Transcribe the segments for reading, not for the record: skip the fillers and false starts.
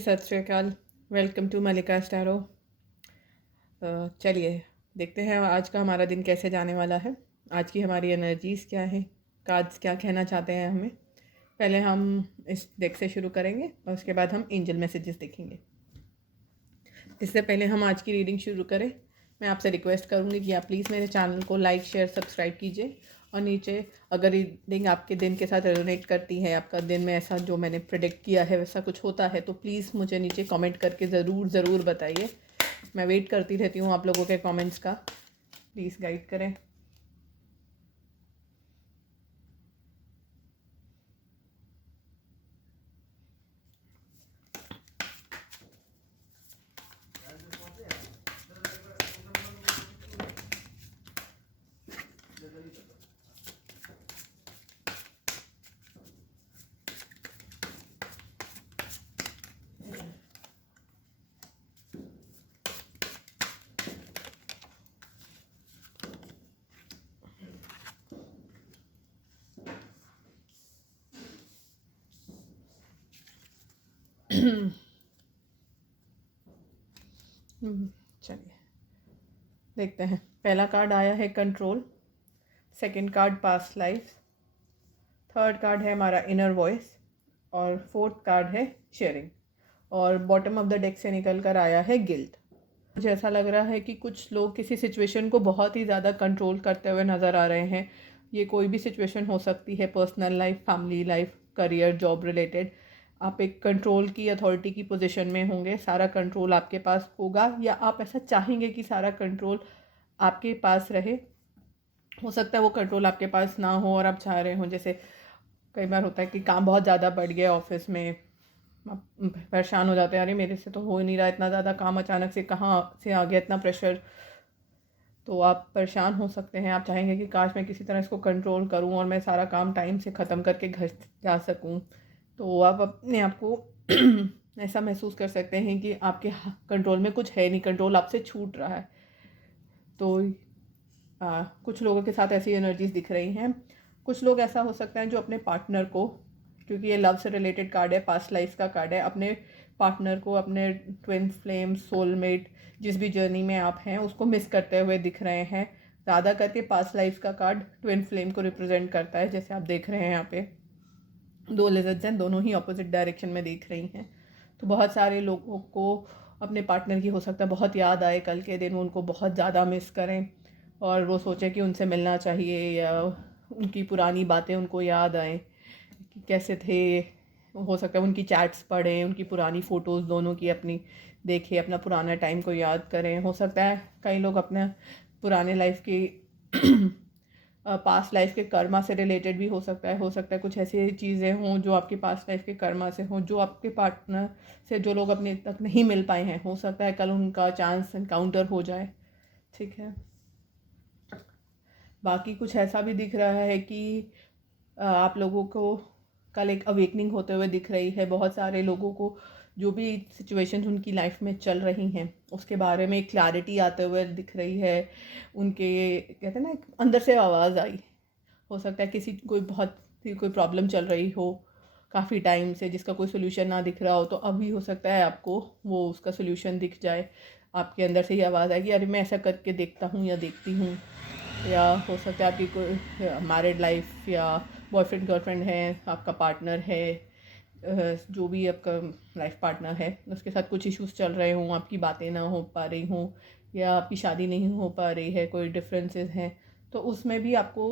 सत श्री अकाल। Welcome to मलिका स्टैरो। चलिए देखते हैं आज का हमारा दिन कैसे जाने वाला है। आज की हमारी एनर्जीज़ क्या है, कार्ड्स क्या कहना चाहते हैं हमें। पहले हम इस डेक से शुरू करेंगे और उसके बाद हम एंजल मैसेजेस देखेंगे। इससे पहले हम आज की रीडिंग शुरू करें, मैं आपसे रिक्वेस्ट करूँगी कि आप प्लीज़ मेरे चैनल को लाइक शेयर सब्सक्राइब कीजिए और नीचे अगर रीडिंग आपके दिन के साथ रेजोनेट करती है, आपका दिन में ऐसा जो मैंने प्रेडिक्ट किया है वैसा कुछ होता है तो प्लीज़ मुझे नीचे कमेंट करके ज़रूर बताइए। मैं वेट करती रहती हूँ आप लोगों के कमेंट्स का। प्लीज़ गाइड करें। चलिए देखते हैं। पहला कार्ड आया है control, second card past life, third card है हमारा इनर वॉइस और फोर्थ कार्ड है शेयरिंग और बॉटम ऑफ द डेक से निकल कर आया है गिल्ट। मुझे ऐसा लग रहा है कि कुछ लोग किसी सिचुएशन को बहुत ही ज़्यादा कंट्रोल करते हुए नज़र आ रहे हैं। ये कोई भी सिचुएशन हो सकती है, personal life, family life, career, job related. आप एक कंट्रोल की अथॉरिटी की पोजीशन में होंगे, सारा कंट्रोल आपके पास होगा या आप ऐसा चाहेंगे कि सारा कंट्रोल आपके पास रहे। हो सकता है वो कंट्रोल आपके पास ना हो और आप चाह रहे हो, जैसे कई बार होता है कि काम बहुत ज़्यादा बढ़ गया ऑफिस में, आप परेशान हो जाते हैं, अरे मेरे से तो हो ही नहीं रहा, इतना ज़्यादा काम अचानक से कहाँ से आ गया, इतना प्रेशर। तो आप परेशान हो सकते हैं, आप चाहेंगे कि काश मैं किसी तरह इसको कंट्रोल करूं और मैं सारा काम टाइम से ख़त्म करके घर जा सकूं। तो आप अपने आप को ऐसा महसूस कर सकते हैं कि आपके कंट्रोल में कुछ है नहीं, कंट्रोल आपसे छूट रहा है। तो कुछ लोगों के साथ ऐसी एनर्जीज दिख रही हैं। कुछ लोग ऐसा हो सकता है जो अपने पार्टनर को, क्योंकि ये लव से रिलेटेड कार्ड है, पास्ट लाइफ का कार्ड है, अपने पार्टनर को, अपने ट्विन फ्लेम, सोलमेट, जिस भी जर्नी में आप हैं उसको मिस करते हुए दिख रहे हैं। ज़्यादा करके पास्ट लाइफ का कार्ड ट्विन फ्लेम को रिप्रेजेंट करता है, जैसे आप देख रहे हैं यहाँ पे दो लिजर्ड्स हैं, दोनों ही ऑपोजिट डायरेक्शन में दिख रही हैं। तो बहुत सारे लोगों को अपने पार्टनर की हो सकता है बहुत याद आए, कल के दिन उनको बहुत ज़्यादा मिस करें और वो सोचे कि उनसे मिलना चाहिए या उनकी पुरानी बातें उनको याद आएँ कि कैसे थे। हो सकता है उनकी चैट्स पढ़ें, उनकी पुरानी फ़ोटोज़ दोनों की अपनी देखें, अपना पुराना टाइम को याद करें। हो सकता है कई लोग अपने पुराने लाइफ की पास्ट लाइफ के कर्मा से रिलेटेड भी हो सकता है कुछ ऐसी चीज़ें हों जो आपके पास्ट लाइफ के कर्मा से हों, जो आपके पार्टनर से जो लोग अपने तक नहीं मिल पाए हैं, हो सकता है कल उनका चांस इनकाउंटर हो जाए। ठीक है। बाकी कुछ ऐसा भी दिख रहा है कि आप लोगों को कल एक अवेकनिंग होते हुए दिख रही है। बहुत सारे लोगों को जो भी सिचुएशंस उनकी लाइफ में चल रही हैं उसके बारे में क्लैरिटी आते हुए दिख रही है। उनके कहते हैं ना, अंदर से आवाज़ आई। हो सकता है किसी कोई बहुत कोई प्रॉब्लम चल रही हो काफ़ी टाइम से, जिसका कोई सोल्यूशन ना दिख रहा हो, तो अभी हो सकता है आपको वो उसका सोल्यूशन दिख जाए। आपके अंदर से ही आवाज़ आएगी, अरे मैं ऐसा करके देखता हूँ या देखती हूँ। या हो सकता है आपकी कोई मैरिड लाइफ या बॉयफ्रेंड गर्लफ्रेंड है, आपका पार्टनर है, जो भी आपका लाइफ पार्टनर है उसके साथ कुछ इश्यूज चल रहे हों, आपकी बातें ना हो पा रही हों या आपकी शादी नहीं हो पा रही है, कोई डिफरेंसेस हैं, तो उसमें भी आपको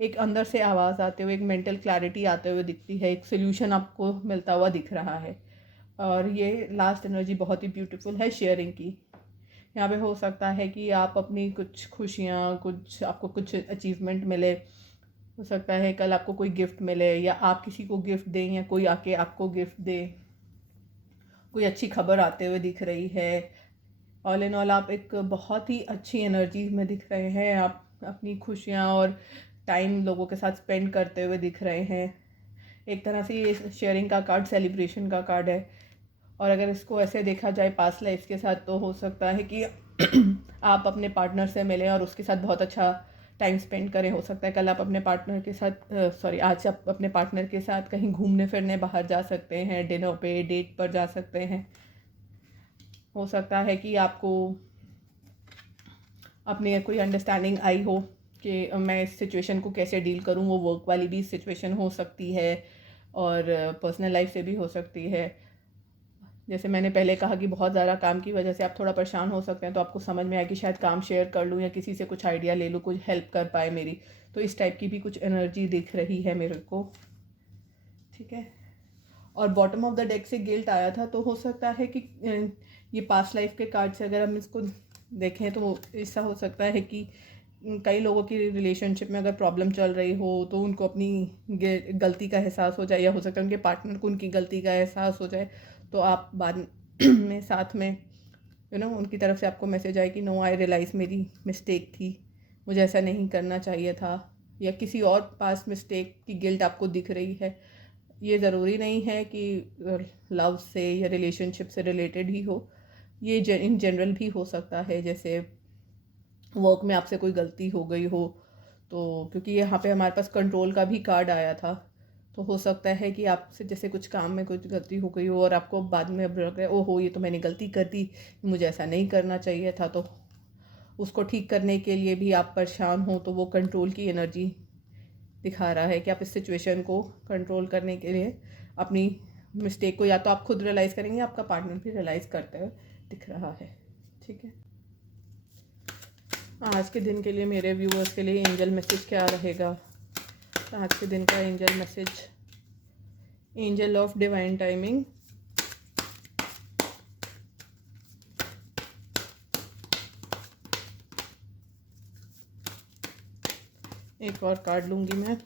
एक अंदर से आवाज़ आते हुए, एक मेंटल क्लैरिटी आते हुए दिखती है, एक सोल्यूशन आपको मिलता हुआ दिख रहा है। और ये लास्ट एनर्जी बहुत ही ब्यूटीफुल है शेयरिंग की। यहाँ पे हो सकता है कि आप अपनी कुछ खुशियाँ, कुछ आपको कुछ अचीवमेंट मिले, हो सकता है कल आपको कोई गिफ्ट मिले या आप किसी को गिफ्ट दें या कोई आके आपको गिफ्ट दे, कोई अच्छी खबर आते हुए दिख रही है। ऑल इन ऑल आप एक बहुत ही अच्छी एनर्जी में दिख रहे हैं। आप अपनी खुशियाँ और टाइम लोगों के साथ स्पेंड करते हुए दिख रहे हैं। एक तरह से ये शेयरिंग का कार्ड सेलिब्रेशन का कार्ड है। और अगर इसको ऐसे देखा जाए पास्ट लाइफ के साथ, तो हो सकता है कि आप अपने पार्टनर से मिलें और उसके साथ बहुत अच्छा टाइम स्पेंड करें। हो सकता है कल आप अपने पार्टनर के साथ आज आप अपने पार्टनर के साथ कहीं घूमने फिरने बाहर जा सकते हैं, डिनर पे, डेट पर जा सकते हैं। हो सकता है कि आपको अपने कोई अंडरस्टैंडिंग आई हो कि मैं इस सिचुएशन को कैसे डील करूं। वो वर्क वाली भी सिचुएशन हो सकती है और पर्सनल लाइफ से भी हो सकती है। जैसे मैंने पहले कहा कि बहुत ज़्यादा काम की वजह से आप थोड़ा परेशान हो सकते हैं, तो आपको समझ में आए कि शायद काम शेयर कर लूँ या किसी से कुछ आइडिया ले लूँ, कुछ हेल्प कर पाए मेरी। तो इस टाइप की भी कुछ एनर्जी दिख रही है मेरे को, ठीक है। और बॉटम ऑफ द डेक से गिल्ट आया था, तो हो सकता है कि ये पास्ट लाइफ के कार्ड से अगर हम इसको देखें तो ऐसा हो सकता है कि कई लोगों की रिलेशनशिप में अगर प्रॉब्लम चल रही हो तो उनको अपनी गलती का एहसास हो जाए, या हो सकता है उनके पार्टनर को उनकी गलती का एहसास हो जाए, तो आप बाद में साथ में उनकी तरफ से आपको मैसेज आए कि नो, आई रियलाइज़ मेरी मिस्टेक थी, मुझे ऐसा नहीं करना चाहिए था, या किसी और पास मिस्टेक की गिल्ट आपको दिख रही है। ये ज़रूरी नहीं है कि लव से या रिलेशनशिप से रिलेटेड ही हो, ये इन जनरल भी हो सकता है। जैसे वर्क में आपसे कोई गलती हो गई हो, तो क्योंकि यहाँ पे हमारे पास कंट्रोल का भी कार्ड आया था, तो हो सकता है कि आपसे जैसे कुछ काम में कुछ गलती हो गई हो और आपको बाद में अब लग रहा है ओहो ये तो मैंने गलती कर दी, मुझे ऐसा नहीं करना चाहिए था, तो उसको ठीक करने के लिए भी आप परेशान हो। तो वो कंट्रोल की एनर्जी दिखा रहा है कि आप इस सिचुएशन को कंट्रोल करने के लिए अपनी मिस्टेक को या तो आप खुद रियलाइज़ करेंगे, आपका पार्टनर भी रियलाइज़ करते हुए दिख रहा है, ठीक है। आज के दिन के लिए मेरे व्यूअर्स के लिए एंजल मैसेज क्या रहेगा? आज के दिन का angel message, angel of divine timing, एक और कार्ड लूंगी मैं,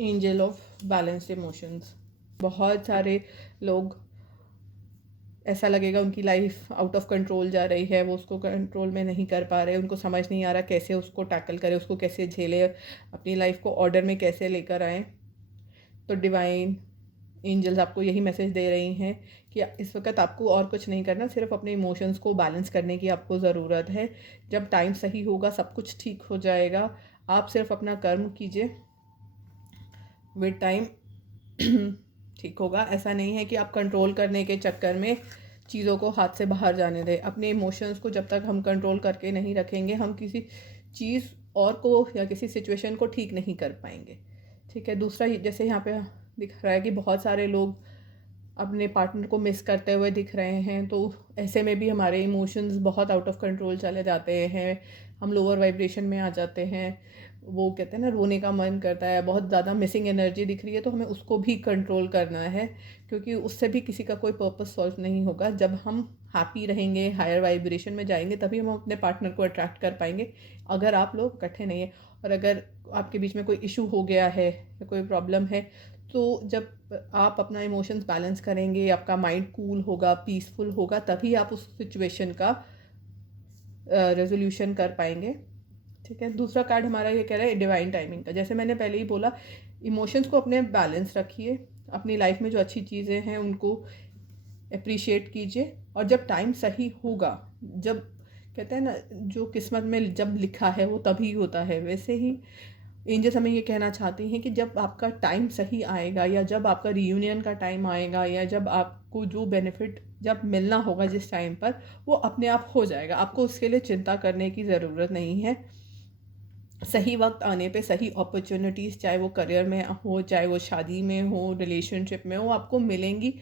एंजल ऑफ बैलेंस्ड इमोशंस। बहुत सारे लोग ऐसा लगेगा उनकी लाइफ आउट ऑफ कंट्रोल जा रही है, वो उसको कंट्रोल में नहीं कर पा रहे, उनको समझ नहीं आ रहा कैसे उसको टैकल करें, उसको कैसे झेले, अपनी लाइफ को ऑर्डर में कैसे लेकर आएँ। तो डिवाइन एंजल्स आपको यही मैसेज दे रही हैं कि इस वक्त आपको और कुछ नहीं करना, सिर्फ अपने इमोशंस को बैलेंस करने की आपको ज़रूरत है। जब टाइम सही होगा सब कुछ ठीक हो जाएगा, आप सिर्फ अपना कर्म कीजिए, विद टाइम ठीक होगा। ऐसा नहीं है कि आप कंट्रोल करने के चक्कर में चीज़ों को हाथ से बाहर जाने दें। अपने इमोशंस को जब तक हम कंट्रोल करके नहीं रखेंगे, हम किसी चीज़ और को या किसी सिचुएशन को ठीक नहीं कर पाएंगे, ठीक है। दूसरा, जैसे यहाँ पे दिख रहा है कि बहुत सारे लोग अपने पार्टनर को मिस करते हुए दिख रहे हैं, तो ऐसे में भी हमारे इमोशंस बहुत आउट ऑफ कंट्रोल चले जाते हैं, हम लोअर वाइब्रेशन में आ जाते हैं। वो कहते हैं ना, रोने का मन करता है, बहुत ज़्यादा मिसिंग एनर्जी दिख रही है, तो हमें उसको भी कंट्रोल करना है, क्योंकि उससे भी किसी का कोई पर्पस सॉल्व नहीं होगा। जब हम हैप्पी रहेंगे, हायर वाइब्रेशन में जाएंगे, तभी हम अपने पार्टनर को अट्रैक्ट कर पाएंगे। अगर आप लोग इकट्ठे नहीं हैं और अगर आपके बीच में कोई इशू हो गया है या कोई प्रॉब्लम है, तो जब आप अपना इमोशंस बैलेंस करेंगे, आपका माइंड कूल होगा, पीसफुल होगा, तभी आप उस सिचुएशन का रेजोल्यूशन कर पाएंगे, ठीक है। दूसरा कार्ड हमारा ये कह रहा है डिवाइन टाइमिंग का। जैसे मैंने पहले ही बोला, इमोशंस को अपने बैलेंस रखिए, अपनी लाइफ में जो अच्छी चीज़ें हैं उनको अप्रिशिएट कीजिए, और जब टाइम सही होगा, जब कहते हैं ना जो किस्मत में जब लिखा है वो तभी होता है, वैसे ही एंजल्स हमें ये कहना चाहती हैं कि जब आपका टाइम सही आएगा, या जब आपका रियूनियन का टाइम आएगा, या जब आपको जो बेनिफिट जब मिलना होगा जिस टाइम पर, वो अपने आप हो जाएगा। आपको उसके लिए चिंता करने की ज़रूरत नहीं है। सही वक्त आने पे सही अपॉर्चुनिटीज़, चाहे वो करियर में हो, चाहे वो शादी में हो, रिलेशनशिप में हो, आपको मिलेंगी।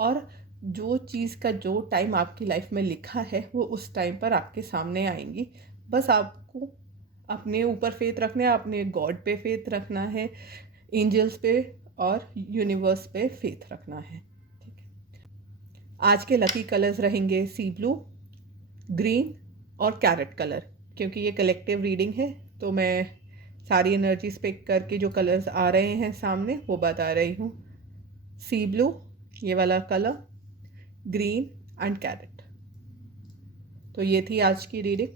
और जो चीज़ का जो टाइम आपकी लाइफ में लिखा है वो उस टाइम पर आपके सामने आएंगी। बस आपको अपने ऊपर फेथ रखना है, अपने गॉड पे फेथ रखना है, एंजल्स पे और यूनिवर्स पे फेथ रखना है, ठीक है। आज के लकी कलर्स रहेंगे सी ब्लू, ग्रीन और कैरेट कलर। क्योंकि ये कलेक्टिव रीडिंग है, तो मैं सारी एनर्जीज पिक करके जो कलर्स आ रहे हैं सामने वो बता रही हूँ। सी ब्लू ये वाला कलर, ग्रीन एंड कैरेट। तो ये थी आज की रीडिंग।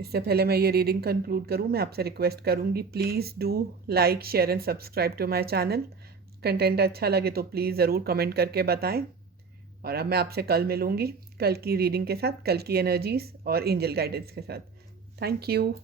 इससे पहले मैं ये रीडिंग कंक्लूड करूँ, मैं आपसे रिक्वेस्ट करूँगी, please do like, share and subscribe to my channel. Content अच्छा लगे तो प्लीज़ ज़रूर कमेंट करके बताएं। और अब मैं आपसे कल मिलूँगी। कल की रीडिंग के साथ, कल की एनर्जीज और एंजल गाइडेंस के साथ। Thank you.